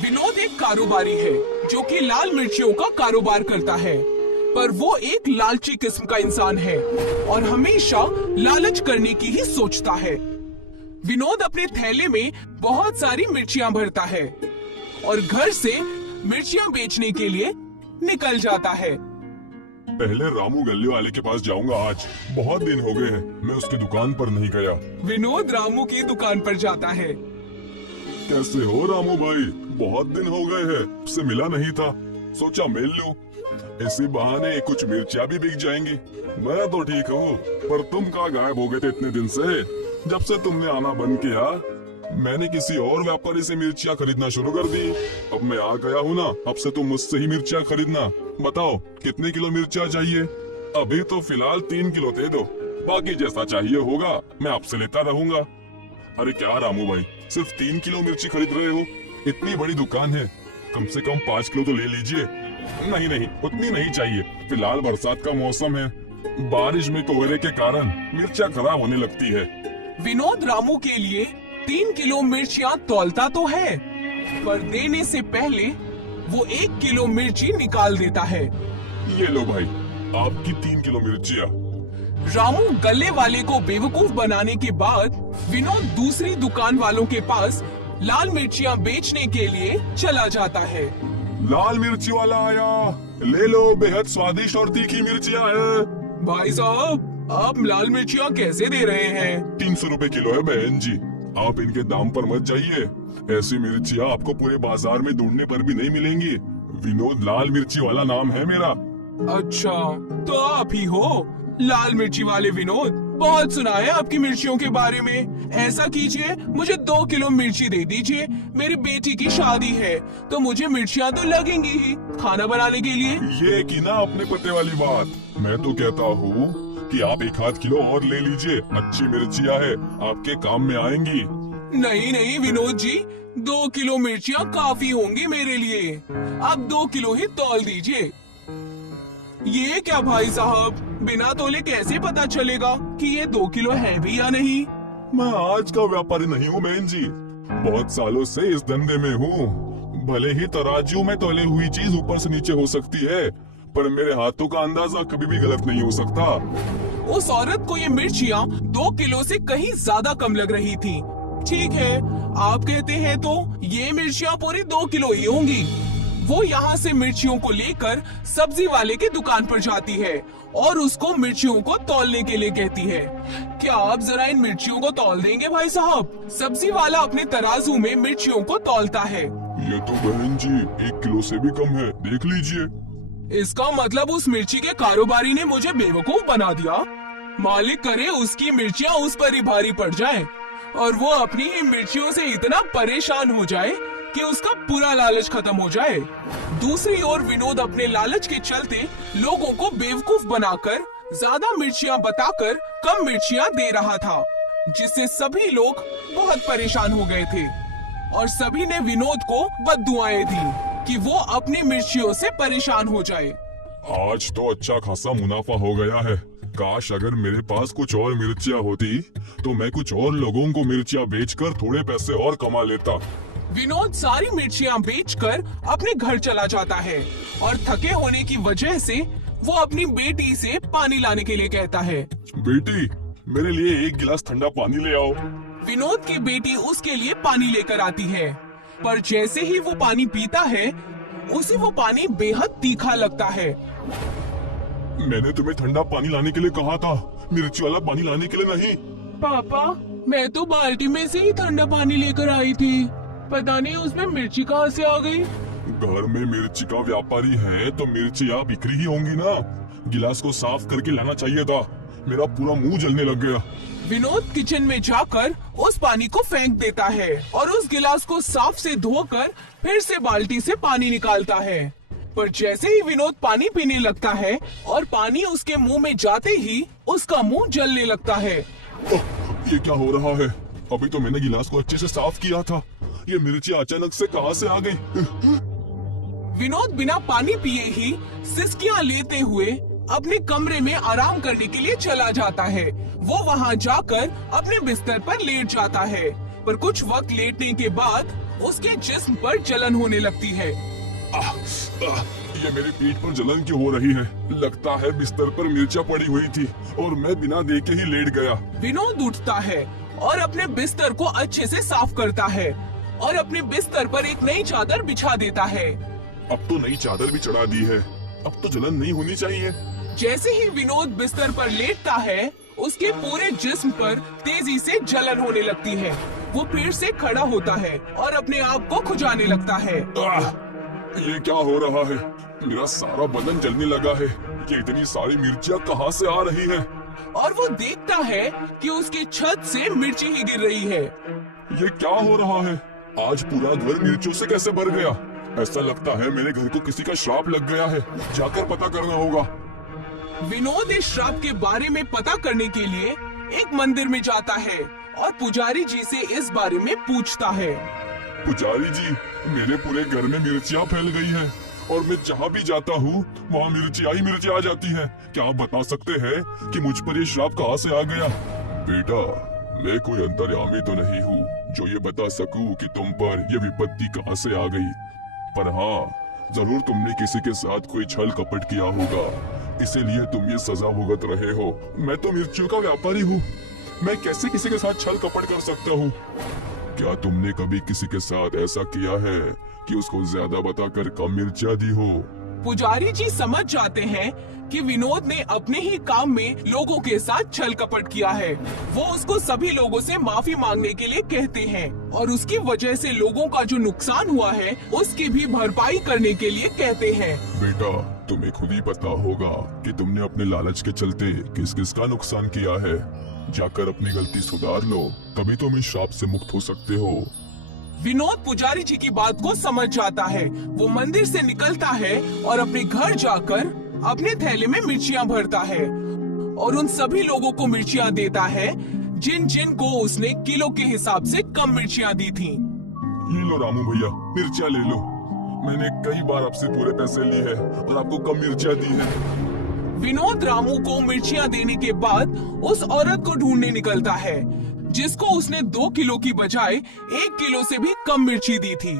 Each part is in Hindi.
विनोद एक कारोबारी है जो कि लाल मिर्चियों का कारोबार करता है, पर वो एक लालची किस्म का इंसान है और हमेशा लालच करने की ही सोचता है। विनोद अपने थैले में बहुत सारी मिर्चियां भरता है और घर से मिर्चियां बेचने के लिए निकल जाता है। पहले रामू गल्ले वाले के पास जाऊंगा आज। बहुत दिन हो गए हैं मैं उसकी दुकान पर नहीं गया। विनोद रामू की दुकान पर जाता है। कैसे हो रामू भाई? बहुत दिन हो गए हैं, उससे मिला नहीं था, सोचा मिल लूं। इसी बहाने कुछ मिर्चियाँ भी बिक जाएंगी। मैं तो ठीक हूँ, पर तुम कहाँ गायब हो गए थे इतने दिन से? जब से तुमने आना बंद किया मैंने किसी और व्यापारी से मिर्चियाँ खरीदना शुरू कर दी। अब मैं आ गया हूँ ना, अब से तुम मुझसे ही मिर्चियाँ खरीदना। बताओ कितने किलो मिर्चियाँ चाहिए? अभी तो फिलहाल 3 किलो दे दो, बाकी जैसा चाहिए होगा मैं आपसे लेता रहूंगा। अरे क्या रामू भाई, सिर्फ 3 किलो मिर्ची खरीद रहे हो? इतनी बड़ी दुकान है, कम से कम 5 किलो तो ले लीजिए। नहीं नहीं, उतनी नहीं चाहिए, फिलहाल बरसात का मौसम है, बारिश में कोहरे के कारण मिर्चियाँ खराब होने लगती है। विनोद रामू के लिए 3 किलो मिर्चियाँ तौलता तो है, पर देने से पहले वो 1 किलो मिर्ची निकाल देता है। ये लो भाई, आपकी 3 किलो मिर्चियाँ। रामू गल्ले वाले को बेवकूफ बनाने के बाद विनोद दूसरी दुकान वालों के पास लाल मिर्चियाँ बेचने के लिए चला जाता है। लाल मिर्ची वाला आया, ले लो, बेहद स्वादिष्ट और तीखी मिर्चियाँ है। भाई साहब, आप लाल मिर्चियाँ कैसे दे रहे हैं? 300 रुपए किलो है बहन जी, आप इनके दाम पर मत जाइए। ऐसी मिर्चियाँ आपको पूरे बाजार में ढूंढने पर भी नहीं मिलेंगी। विनोद लाल मिर्ची वाला नाम है मेरा। अच्छा, तो आप ही हो लाल मिर्ची वाले विनोद। बहुत सुना है आपकी मिर्चियों के बारे में। ऐसा कीजिए, मुझे 2 किलो मिर्ची दे दीजिए। मेरी बेटी की शादी है तो मुझे मिर्चियाँ तो लगेंगी ही खाना बनाने के लिए। ये की ना अपने पते वाली बात। मैं तो कहता हूँ कि आप 1 आध किलो और ले लीजिए, अच्छी मिर्चियाँ है, आपके काम में आएंगी। नहीं नहीं विनोद जी, 2 किलो मिर्चियाँ काफी होंगी मेरे लिए। आप 2 किलो ही तौल दीजिए। ये क्या भाई साहब, बिना तोले कैसे पता चलेगा कि ये 2 किलो है भी या नहीं? मैं आज का व्यापारी नहीं हूँ बहन जी, बहुत सालों से इस धंधे में हूँ। भले ही तराजू में तौली हुई चीज ऊपर से नीचे हो सकती है, पर मेरे हाथों का अंदाजा कभी भी गलत नहीं हो सकता। उस औरत को ये मिर्चियाँ 2 किलो से कहीं ज्यादा कम लग रही थी। ठीक है, आप कहते हैं तो ये मिर्चियाँ पूरी 2 किलो ही होंगी। वो यहाँ से मिर्चियों को लेकर सब्जी वाले की दुकान पर जाती है और उसको मिर्चियों को तौलने के लिए कहती है। क्या आप जरा इन मिर्चियों को तौल देंगे भाई साहब? सब्जी वाला अपने तराजू में मिर्चियों को तौलता है। ये तो बहन जी 1 किलो से भी कम है, देख लीजिए। इसका मतलब उस मिर्ची के कारोबारी ने मुझे बेवकूफ बना दिया। मालिक करे उसकी मिर्चियाँ उस पर ही भारी पड़ जाए और वो अपनी ही मिर्चियों से इतना परेशान हो जाए कि उसका पूरा लालच खत्म हो जाए। दूसरी ओर विनोद अपने लालच के चलते लोगों को बेवकूफ बनाकर ज्यादा मिर्चियाँ बताकर कम मिर्चियाँ दे रहा था, जिससे सभी लोग बहुत परेशान हो गए थे और सभी ने विनोद को बद्दुआएं दी कि वो अपनी मिर्चियों से परेशान हो जाए। आज तो अच्छा खासा मुनाफा हो गया है। काश अगर मेरे पास कुछ और मिर्चियाँ होती तो मैं कुछ और लोगों को मिर्चियाँ बेचकर थोड़े पैसे और कमा लेता। विनोद सारी मिर्चियाँ बेचकर अपने घर चला जाता है और थके होने की वजह से वो अपनी बेटी से पानी लाने के लिए कहता है। बेटी, मेरे लिए 1 गिलास ठंडा पानी ले आओ। विनोद की बेटी उसके लिए पानी लेकर आती है, पर जैसे ही वो पानी पीता है उसे वो पानी बेहद तीखा लगता है। मैंने तुम्हें ठंडा पानी लाने के लिए कहा था, मिर्ची वाला पानी लाने के लिए नहीं। पापा, मैं तो बाल्टी में से ही ठंडा पानी लेकर आई थी, पता नहीं उसमें मिर्ची कहाँ से आ गई। घर में मिर्ची का व्यापारी है तो मिर्चियाँ बिक्री ही होंगी ना। गिलास को साफ करके लाना चाहिए था, मेरा पूरा मुंह जलने लग गया। विनोद किचन में जाकर उस पानी को फेंक देता है और उस गिलास को साफ से धोकर फिर से बाल्टी से पानी निकालता है। पर जैसे ही विनोद पानी पीने लगता है और पानी उसके मुंह में जाते ही उसका मुंह जलने लगता है। ये क्या हो रहा है? अभी तो मैंने गिलास को अच्छे से साफ किया था, ये मिर्ची अचानक से कहां से आ गई? विनोद बिना पानी पिए ही सिसकियां लेते हुए अपने कमरे में आराम करने के लिए चला जाता है। वो वहां जाकर अपने बिस्तर पर लेट जाता है, पर कुछ वक्त लेटने के बाद उसके जिस्म पर जलन होने लगती है। आह, आह, ये मेरी पीठ पर जलन क्यों हो रही है? लगता है बिस्तर पर मिर्चा पड़ी हुई थी और मैं बिना देखे ही लेट गया। विनोद उठता है और अपने बिस्तर को अच्छे से साफ करता है और अपने बिस्तर पर एक नई चादर बिछा देता है। अब तो नई चादर भी चढ़ा दी है, अब तो जलन नहीं होनी चाहिए। जैसे ही विनोद बिस्तर पर लेटता है, उसके पूरे जिस्म पर तेजी से जलन होने लगती है। वो फिर से खड़ा होता है और अपने आप को खुजाने लगता है। आह, ये क्या हो रहा है? मेरा सारा बदन जलने लगा है। ये इतनी सारी मिर्चियाँ कहाँ से आ रही है? और वो देखता है कि उसकी छत से मिर्ची ही गिर रही है। ये क्या हो रहा है? आज पूरा घर मिर्चों से कैसे भर गया? ऐसा लगता है मेरे घर को किसी का श्राप लग गया है। जाकर पता करना होगा। विनोद इस श्राप के बारे में पता करने के लिए एक मंदिर में जाता है और पुजारी जी से इस बारे में पूछता है। पुजारी जी, मेरे पूरे घर में मिर्चियाँ फैल गई हैं और मैं जहाँ भी जाता हूँ वहाँ मिर्चियाँ ही मिर्चियाँ आ जाती हैं। क्या आप बता सकते हैं कि मुझ पर ये श्राप कहाँ से आ गया? बेटा, मैं कोई अंतर्यामी तो नहीं हूँ जो ये बता सकूं कि तुम पर ये विपत्ति कहाँ से आ गई, पर हाँ, जरूर तुमने किसी के साथ कोई छल कपट किया होगा, इसीलिए तुम ये सजा भुगत रहे हो। मैं तो मिर्चियों का व्यापारी हूँ, मैं कैसे किसी के साथ छल कपट कर सकता हूँ? क्या तुमने कभी किसी के साथ ऐसा किया है कि उसको ज्यादा बताकर कम मिर्चियाँ दी हो? पुजारी जी समझ जाते हैं कि विनोद ने अपने ही काम में लोगों के साथ छल कपट किया है। वो उसको सभी लोगों से माफी मांगने के लिए कहते हैं और उसकी वजह से लोगों का जो नुकसान हुआ है उसकी भी भरपाई करने के लिए कहते हैं। बेटा, तुम्हें खुद ही पता होगा कि तुमने अपने लालच के चलते किस किस का नुकसान किया है। जाकर अपनी गलती सुधार लो, तभी तुम इस श्राप से मुक्त हो सकते हो। विनोद पुजारी जी की बात को समझ जाता है। वो मंदिर से निकलता है और अपने घर जाकर अपने थैले में मिर्चियाँ भरता है और उन सभी लोगों को मिर्चियाँ देता है जिन जिन को उसने किलो के हिसाब से कम मिर्चियाँ दी थी। ये लो रामू भैया, मिर्चियाँ ले लो। मैंने कई बार आपसे पूरे पैसे लिए हैं और आपको कम मिर्चियाँ दी है। विनोद रामू को मिर्चियाँ देने के बाद उस औरत को ढूंढने निकलता है जिसको उसने 2 किलो की बजाय 1 किलो से भी कम मिर्ची दी थी।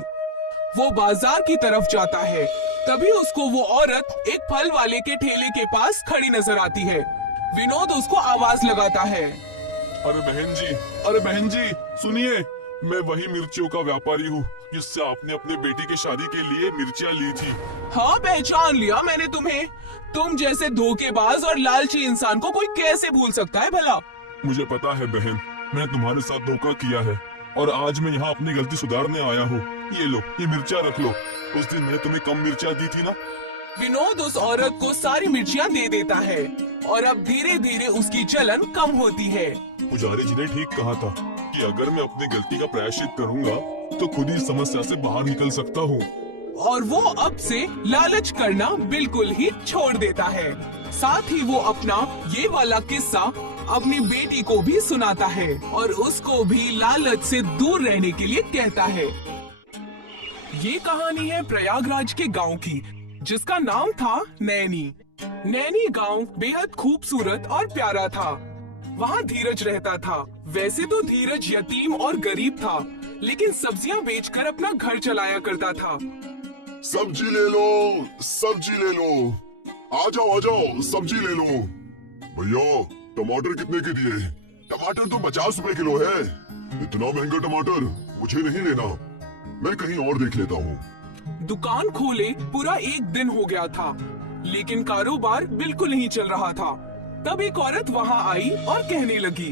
वो बाजार की तरफ जाता है, तभी उसको वो औरत एक फल वाले के ठेले के पास खड़ी नजर आती है। विनोद उसको आवाज लगाता है। अरे बहन जी, सुनिए, मैं वही मिर्चियों का व्यापारी हूँ जिससे आपने अपने बेटी की शादी के लिए मिर्चियाँ ली थी। हाँ, पहचान लिया मैंने तुम्हें। तुम जैसे धोखेबाज और लालची इंसान को कोई कैसे भूल सकता है भला? मुझे पता है बहन, मैंने तुम्हारे साथ धोखा किया है और आज मैं यहाँ अपनी गलती सुधारने आया हूँ। ये लो, ये मिर्चियाँ रख लो। उस दिन मैंने तुम्हें कम मिर्चियाँ दी थी ना। विनोद उस औरत को सारी मिर्चियाँ दे देता है और अब धीरे धीरे उसकी जलन कम होती है। पुजारी जी ने ठीक कहा था कि अगर मैं अपनी गलती का प्रायश्चित करूँगा तो खुद ही इस समस्या से बाहर निकल सकता हूँ। और वो अब से लालच करना बिल्कुल ही छोड़ देता है। साथ ही वो अपना ये वाला किस्सा अपनी बेटी को भी सुनाता है और उसको भी लालच से दूर रहने के लिए कहता है। ये कहानी है प्रयागराज के गांव की, जिसका नाम था नैनी। नैनी गांव बेहद खूबसूरत और प्यारा था। वहाँ धीरज रहता था। वैसे तो धीरज यतीम और गरीब था, लेकिन सब्जियाँ बेचकर अपना घर चलाया करता था। सब्जी ले लो, सब्जी ले लो, आ जाओ, सब्जी ले लो। भैया, टमाटर कितने के दिए? टमाटर तो 50 रुपए किलो है। इतना महंगा टमाटर मुझे नहीं लेना, मैं कहीं और देख लेता हूँ। दुकान खोले पूरा 1 दिन हो गया था, लेकिन कारोबार बिल्कुल नहीं चल रहा था। तब एक औरत वहाँ आई और कहने लगी,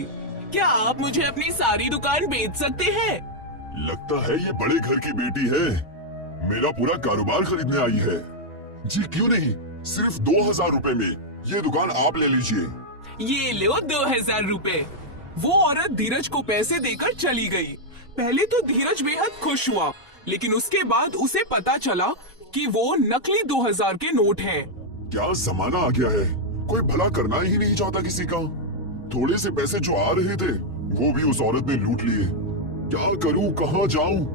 क्या आप मुझे अपनी सारी दुकान बेच सकते हैं? लगता है ये बड़े घर की बेटी है, मेरा पूरा कारोबार खरीदने आई है। जी क्यों नहीं, सिर्फ 2000 रुपए में ये दुकान आप ले लीजिए। ये लो 2000 रुपए। वो औरत धीरज को पैसे देकर चली गई। पहले तो धीरज बेहद खुश हुआ, लेकिन उसके बाद उसे पता चला कि वो नकली 2000 के नोट हैं। क्या जमाना आ गया है, कोई भला करना ही नहीं चाहता किसी का। थोड़े से पैसे जो आ रहे थे वो भी उस औरत ने लूट लिए। क्या करूं, कहां जाऊं?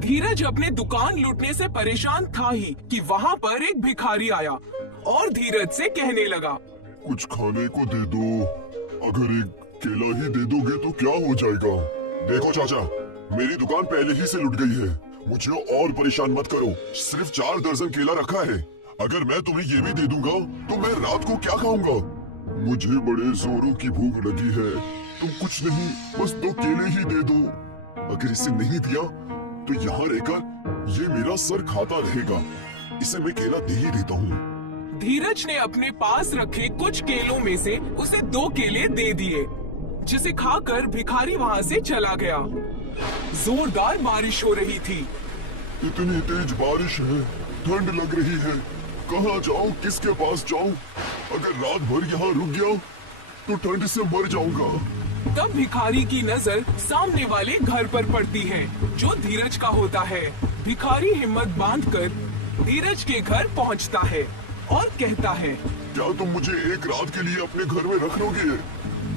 धीरज अपने दुकान लूटने से परेशान था ही कि वहाँ पर एक भिखारी आया और धीरज से कहने लगा, कुछ खाने को दे दो, अगर एक केला ही दे दोगे तो क्या हो जाएगा। देखो चाचा, मेरी दुकान पहले ही से लुट गई है मुझे और परेशान मत करो। सिर्फ 4 दर्जन केला रखा है। अगर मैं तुम्हें ये भी दे दूंगा तो मैं रात को क्या खाऊंगा? मुझे बड़े जोरों की भूख लगी है। तुम कुछ नहीं, बस 2 केले ही दे दो। अगर इसे नहीं दिया तो यहाँ रहकर ये मेरा सर खाता रहेगा। इसे मैं केला दे ही देता हूँ। धीरज ने अपने पास रखे कुछ केलों में से उसे 2 केले दे दिए, जिसे खाकर भिखारी वहाँ से चला गया। जोरदार बारिश हो रही थी। इतनी तेज बारिश है, ठंड लग रही है। कहाँ जाऊँ, किसके पास जाऊँ? अगर रात भर यहाँ रुक गया तो ठंड से मर जाऊंगा। तब भिखारी की नजर सामने वाले घर पर पड़ती है, जो धीरज का होता है। भिखारी हिम्मत बांधकर धीरज के घर पहुंचता है और कहता है, क्या तुम मुझे एक रात के लिए अपने घर में रख लोगे?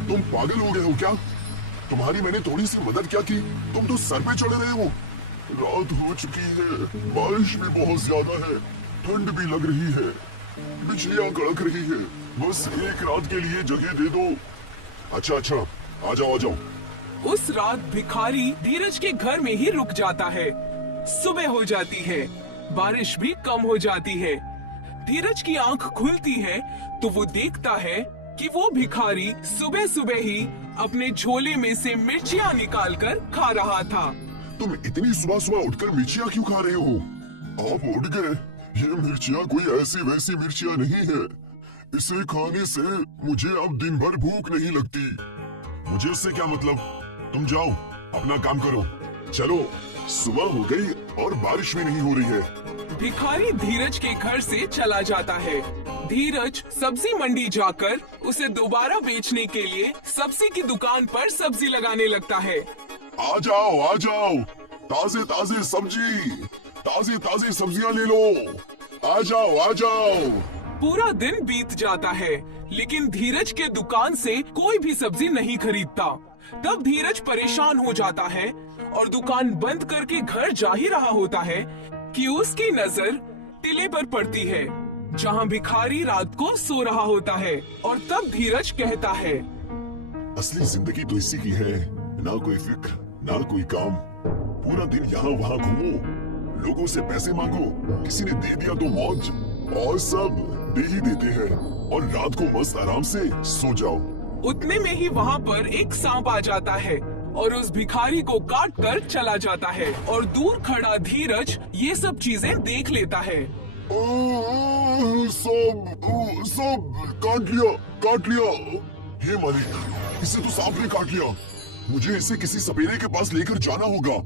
तुम पागल हो गए हो क्या? तुम्हारी मैंने थोड़ी सी मदद क्या की, तुम तो सर पे चढ़ रहे हो। रात हो चुकी है, बारिश भी बहुत ज्यादा है, ठंड भी लग रही है, बिजलियां कड़क रही है। बस एक रात के लिए जगह दे दो। अच्छा, आ जाओ। उस रात भिखारी धीरज के घर में ही रुक जाता है। सुबह हो जाती है, बारिश भी कम हो जाती है। धीरज की आंख खुलती है तो वो देखता है कि वो भिखारी सुबह सुबह ही अपने झोले में से मिर्चियाँ निकालकर खा रहा था। तुम इतनी सुबह सुबह उठकर मिर्चियाँ क्यों खा रहे हो? आप उठ गए। ये मिर्चियाँ कोई ऐसी वैसी मिर्चियाँ नहीं है। इसे खाने से मुझे अब दिन भर भूख नहीं लगती। मुझे उससे क्या मतलब? तुम जाओ, अपना काम करो। चलो, सुबह हो गई और बारिश भी नहीं हो रही है। भिखारी धीरज के घर से चला जाता है। धीरज सब्जी मंडी जाकर उसे दोबारा बेचने के लिए सब्जी की दुकान पर सब्जी लगाने लगता है। आ जाओ, ताजे ताजे सब्जियां ले लो। आ जाओ। पूरा दिन बीत जाता है, लेकिन धीरज के दुकान से कोई भी सब्जी नहीं खरीदता। तब धीरज परेशान हो जाता है और दुकान बंद करके घर जा ही रहा होता है कि उसकी नजर टिले पर पड़ती है, जहां भिखारी रात को सो रहा होता है। और तब धीरज कहता है, असली जिंदगी तो इसी की है, ना कोई फिक्र, ना कोई काम। पूरा दिन यहाँ वहाँ घूमो, लोगों से पैसे मांगो, किसी ने दे दिया तो मौज, और सब दे ही देते हैं, और रात को मस्त आराम से सो जाओ। उतने में ही वहाँ पर एक सांप आ जाता है और उस भिखारी को काट कर चला जाता है। और दूर खड़ा धीरज ये सब चीजें देख लेता है। सब काट लिया। हे मालिक, इसे तो सांप ने काट लिया। मुझे इसे किसी सपेरे के पास लेकर जाना होगा।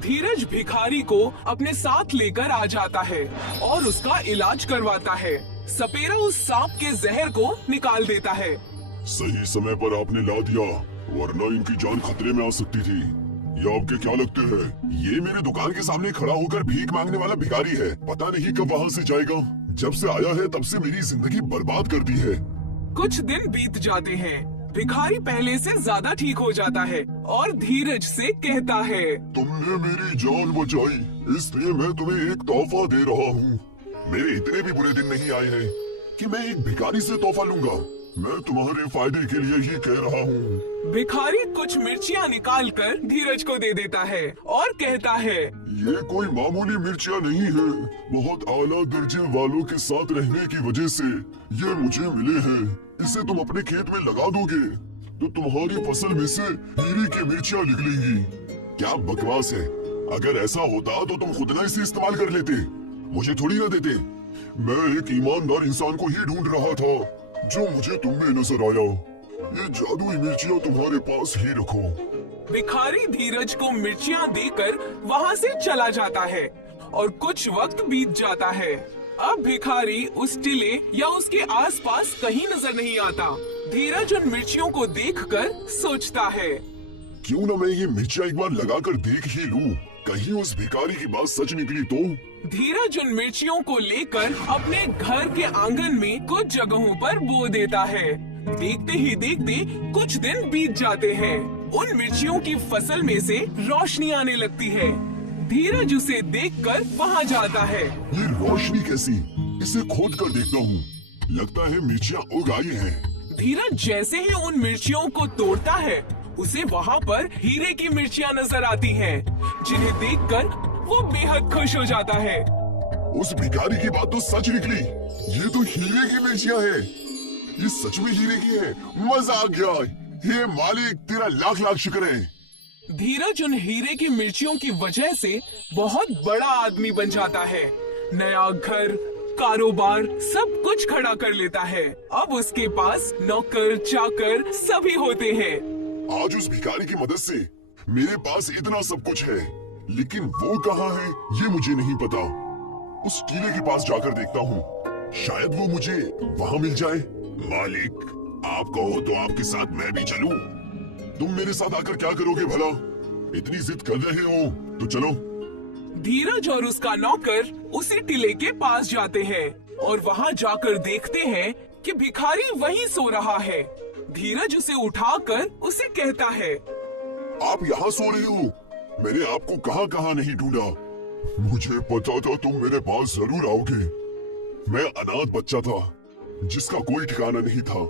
धीरज भिखारी को अपने साथ लेकर आ जाता है और उसका इलाज करवाता है। सपेरा उस सांप के जहर को निकाल देता है। सही समय पर आपने ला दिया, वरना इनकी जान खतरे में आ सकती थी। ये आपके क्या लगते हैं? ये मेरे दुकान के सामने खड़ा होकर भीख मांगने वाला भिखारी है। पता नहीं कब वहाँ से जाएगा। जब से आया है तब से मेरी जिंदगी बर्बाद कर दी है। कुछ दिन बीत जाते हैं। भिखारी पहले से ज्यादा ठीक हो जाता है और धीरज से कहता है, तुमने मेरी जान बचाई, इसलिए मैं तुम्हें एक तोहफा दे रहा हूँ। मेरे इतने भी बुरे दिन नहीं आए हैं कि मैं एक भिखारी से तोहफा लूंगा। मैं तुम्हारे फायदे के लिए ही कह रहा हूँ। भिखारी कुछ मिर्चियाँ निकाल कर धीरज को दे देता है और कहता है, ये कोई मामूली मिर्चियाँ नहीं है। बहुत आला दर्जे वालों के साथ रहने की वजह से ये मुझे मिले हैं। इसे तुम अपने खेत में लगा दोगे तो तुम्हारी फसल में से हीरे की मिर्चियाँ निकलेंगी। क्या बकवास है। अगर ऐसा होता तो तुम खुद ना इसे इस्तेमाल कर लेते, मुझे थोड़ी ना देते। मैं एक ईमानदार इंसान को ही ढूंढ रहा था, जो मुझे तुम में नजर आया। ये जादुई मिर्चियाँ तुम्हारे पास ही रखो। भिखारी धीरज को मिर्चियाँ देकर वहाँ से चला जाता है और कुछ वक्त बीत जाता है। अब भिखारी उस टिले या उसके आसपास कहीं नजर नहीं आता। धीरज उन मिर्चियों को देखकर सोचता है, क्यों न मैं ये मिर्चियाँ एक बार लगाकर देख ही लूं। कहीं उस भिखारी की बात सच निकली तो। धीरज उन मिर्चियों को लेकर अपने घर के आंगन में कुछ जगहों पर बो देता है। देखते ही देखते कुछ दिन बीत जाते हैं। उन मिर्चियों की फसल में से रोशनी आने लगती है। धीरज उसे देखकर वहाँ जाता है। ये रोशनी कैसी? इसे खोद कर देखता हूँ। लगता है मिर्चियाँ उग आई हैं। धीरज जैसे ही उन मिर्चियों को तोड़ता है, उसे वहाँ पर हीरे की मिर्चियाँ नजर आती हैं, जिन्हें देखकर वो बेहद खुश हो जाता है। उस भिखारी की बात तो सच निकली। ये तो हीरे की मिर्चियाँ है। ये सच में हीरे की है। मजा आ गया। हे मालिक, तेरा लाख लाख शुक्र है। धीरज उन हीरे की मिर्चियों की वजह से बहुत बड़ा आदमी बन जाता है। नया घर, कारोबार सब कुछ खड़ा कर लेता है। अब उसके पास नौकर चाकर सभी होते हैं। आज उस भिखारी की मदद से मेरे पास इतना सब कुछ है, लेकिन वो कहाँ है ये मुझे नहीं पता। उस टीले के पास जाकर देखता हूँ, शायद वो मुझे वहाँ मिल जाए। मालिक, आप कहो तो आपके साथ मैं भी चलूं। तुम मेरे साथ आकर क्या करोगे भला? इतनी जिद कर रहे हो तो चलो। धीरज और उसका नौकर उसी टीले के पास जाते हैं और वहाँ जाकर देखते हैं कि भिखारी वहीं सो रहा है। धीरज उसे उठाकर उसे कहता है, आप यहाँ सो रहे हो? मैंने आपको कहाँ कहाँ नहीं ढूंढा। मुझे पता था तुम मेरे पास जरूर आओगे। मैं अनाथ बच्चा था जिसका कोई ठिकाना नहीं था।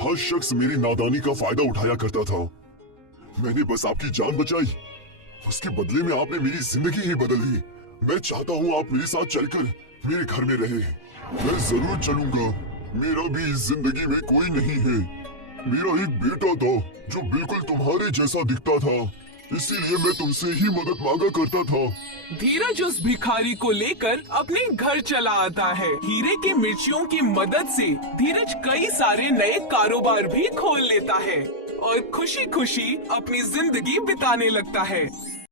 हर शख्स मेरी नादानी का फायदा उठाया करता था। मैंने बस आपकी जान बचाई, उसके बदले में आपने मेरी जिंदगी ही बदल दी। मैं चाहता हूँ आप मेरे साथ चलकर मेरे घर में रहे। मैं जरूर चलूंगा। मेरा भी इस जिंदगी में कोई नहीं है। मेरा एक बेटा था जो बिल्कुल तुम्हारे जैसा दिखता था, इसीलिए मैं तुमसे ही मदद मांगा करता था। धीरज उस भिखारी को लेकर अपने घर चला आता है। हीरे की मिर्चियों की मदद से धीरज कई सारे नए कारोबार भी खोल लेता है और खुशी खुशी अपनी जिंदगी बिताने लगता है।